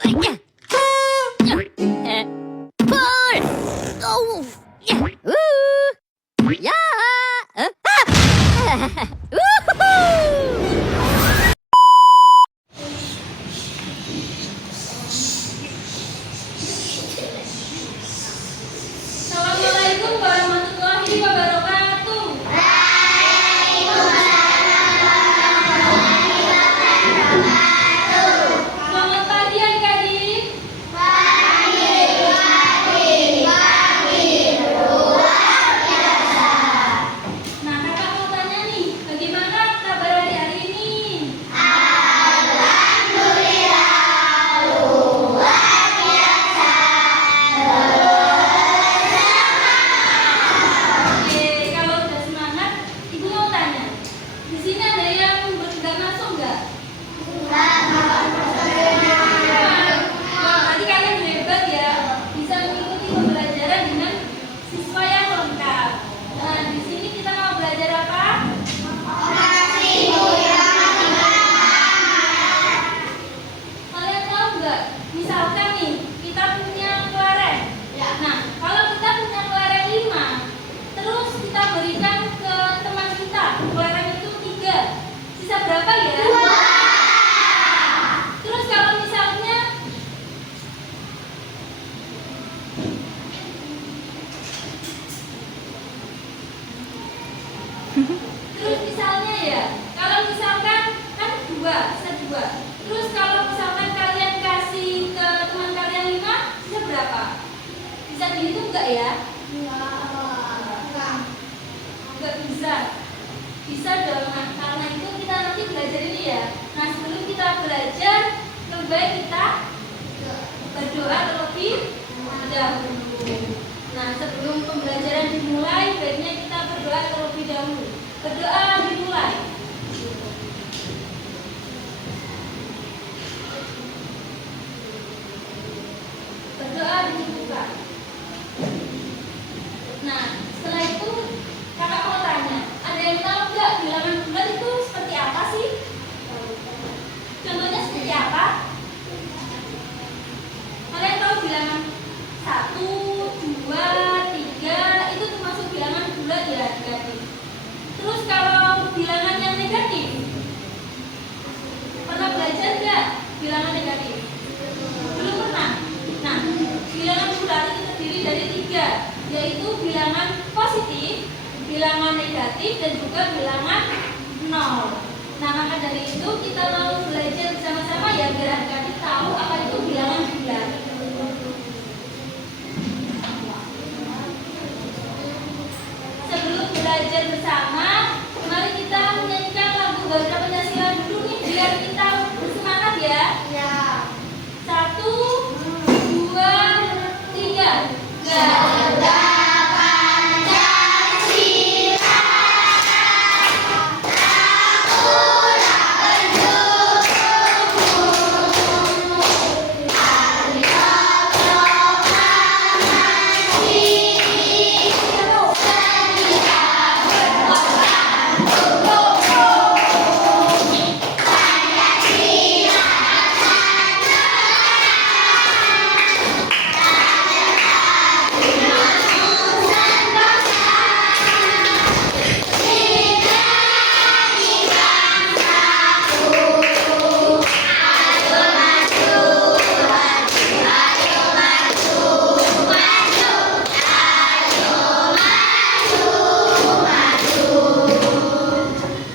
Ya. Assalamualaikum warahmatullahi wabarakatuh. Selamat pagi adik-adik. Nah, kakak mau tanya nih, bagaimana kabar hari ini? Oke, kalau udah semangat, ibu mau tanya. Di sini ada yang nggak masuk nggak? Tadi kalian hebat ya, bisa mengikuti pembelajaran dengan siswa yang lengkap. Nah, di sini kita mau belajar apa? Kalian tahu nggak? Misalkan nih, kita punya kelereng. Nah, kalau kita punya kelereng 5, terus kita berikan ke teman kita, kelereng itu 3, sisa berapa ya? Terus kalau misalnya ya, kalau misalkan kan 2, sisa 2. Terus kalau misalkan kalian kasih ke teman kalian 5, sisa berapa? Bisa dihitung nggak ya? Nggak bisa. Bisa dong. Nah, karena itu kita nanti belajar ini ya. Nah, sebelum kita belajar, lebih baik kita berdoa terlebih dahulu. Nah, sebelum pembelajaran dimulai, baiknya kita berdoa terlebih dahulu. Berdoa dimulai. Berdoa dimulai. Nah, setelah itu kakak mau tanya, ada yang tahu nggak bilangan bulat itu seperti apa sih? Contohnya seperti apa? Kalian tahu bilangan 1, 2, 3 itu termasuk bilangan bulat ya, adik-adik. Terus kalau bilangan yang negatif, pernah belajar nggak bilangan negatif? Belum pernah. Nah, bilangan bulat itu terdiri dari 3, yaitu bilangan positif, bilangan negatif, dan juga bilangan 0. Nah, maka dari itu kita mau belajar bersama-sama ya, biar adik-adik tahu apa itu bilangan bulat. Sebelum belajar bersama, mari kita menyanyikan lagu Garuda Pancasila dulu nih, biar kita bersemangat ya. 1, 2, 3. Garuda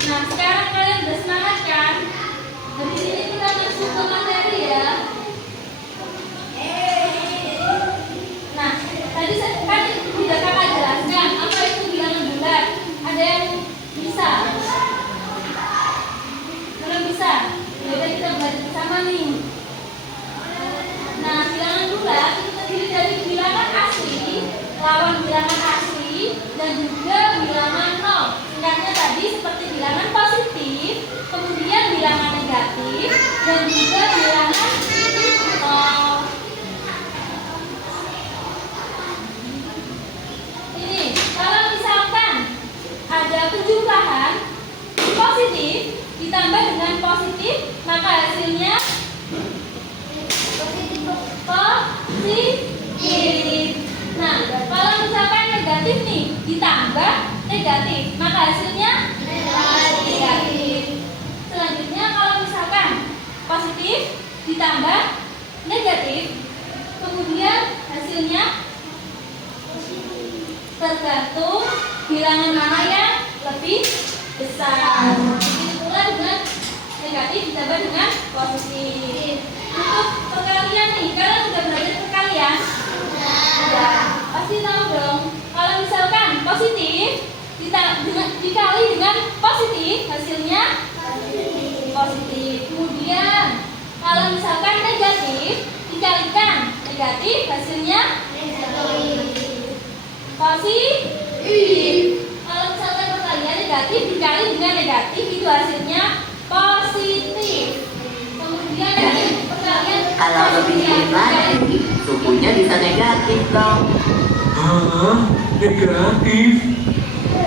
Nah, sekarang kalian udah semangat kan? Dari sini kita masuk ke materi ya. Nah, tadi kan sudah kakak jelaskan apa itu bilangan bulat. Ada yang bisa? Belum bisa? Yaudah kita belajar bersama nih. Nah, bilangan bulat itu terdiri dari bilangan asli, lawan bilangan asli, dan juga bilangan 0. Singkatnya tadi seperti bilangan positif, kemudian bilangan negatif, dan juga bilangan 0. Ini, kalau misalkan ada penjumlahan positif ditambah dengan positif, maka hasilnya negatif, maka hasilnya negatif. Selanjutnya kalau misalkan positif ditambah negatif, kemudian hasilnya tergantung bilangan mana yang lebih besar. Begitu pula dengan negatif ditambah dengan positif. Untuk perkalian nih, kalian sudah belajar perkalian? Ya, pasti tahu dong. Kalau misalkan positif dikali dengan positif, hasilnya positif. Kemudian kalau misalkan negatif dikalikan negatif, hasilnya positif. Kalau misalkan perkalian negatif dikali dengan negatif, itu hasilnya positif. Kemudian perkalian Kalau lebih sulit lagi, sukunya bisa negatif dong. Hah? Negatif?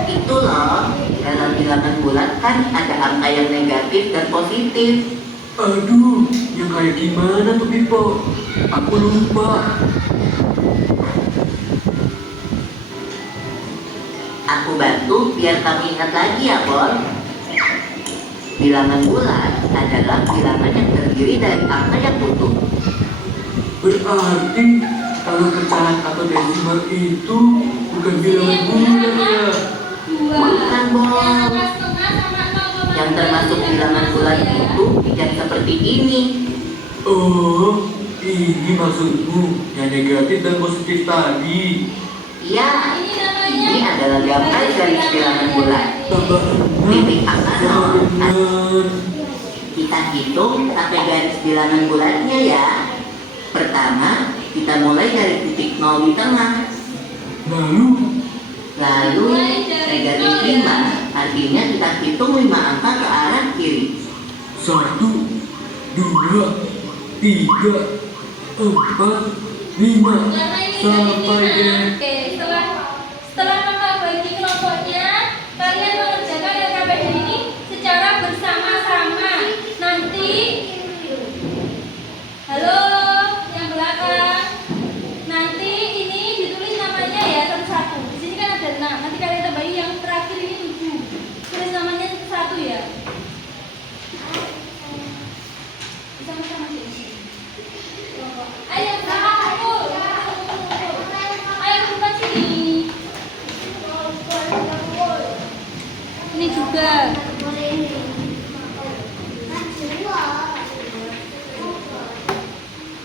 Itu loh, dalam bilangan bulat kan ada angka yang negatif dan positif. Aduh, yang kayak gimana tuh Pipo? Aku lupa. Aku bantu biar kamu ingat lagi ya, Bol. Bilangan bulat adalah bilangan yang terdiri dari angka yang utuh. Berarti kalau pecahan atau desimal itu bukan bilangan bulat ya? Bukan, Bol. Yang termasuk bilangan bulat itu tidak seperti ini. Oh, ini maksudmu yang negatif dan positif tadi. Ya, ini adalah gambar garis bilangan bulat. Tambah Titik angka nol. benar. Kita hitung sampai garis bilangan bulatnya ya. Pertama, kita mulai dari titik 0 di tengah. Lalu negatif 5, artinya kita hitung 5 angka ke arah kiri. 1, 2, 3, 4, 5 sampai deh. Oke, setelah kakak bagi kelompoknya, kalian mengerjakan LKPD ini secara bersama-sama. Nanti, halo yang belakang, nanti ini ditulis namanya ya satu-satu. Di sini kan ada 6. Nanti kalian tambahin yang terakhir ini 7. Tulis namanya satu ya. Sama-sama sih. Ayo belakang kumpul. Ayo bukan sini. Ini juga.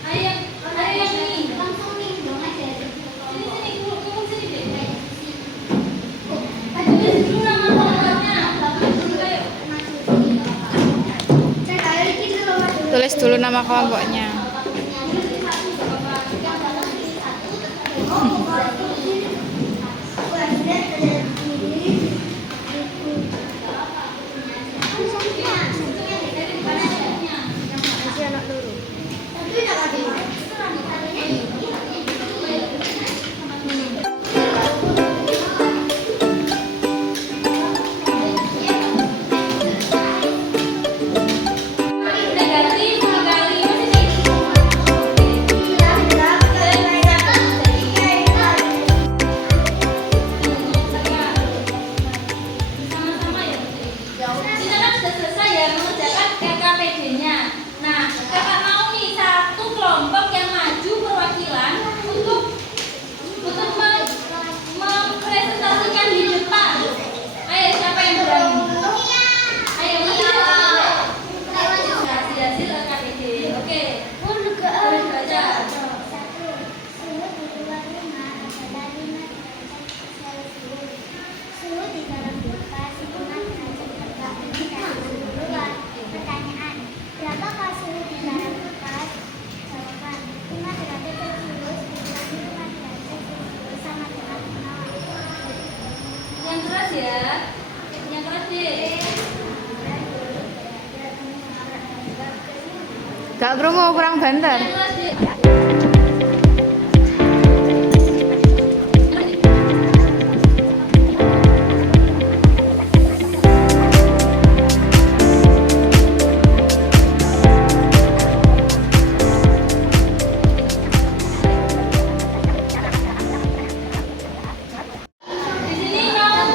Ayo yang ini. Sini kumpul sini deh. Tulis dulu nama kelompoknya. Ayo. Tulis dulu nama kelompoknya. Negatif dikali sama-sama ya. Kita kan sudah selesai ya mengerjakan LKPD-nya. Nah, kakak mau nih satu kelompok yang maju perwakilan untuk mempresentasikan di depan. Ayo siapa yang berani? Ayo hasil LKPD. Oke. Boleh baca. Suhu di dalam kulkas 5 derajat terbalik dari luar. Pertanyaan, berapakah suhu di dalam kulkas? Jawaban, 5 derajat Celcius dikurangi 5 derajat Celcius sama dengan 0. Yang keras ya. Yang keras deh. Gak krungu kurang banter. Yang keras deh. Di sini mau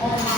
Oke.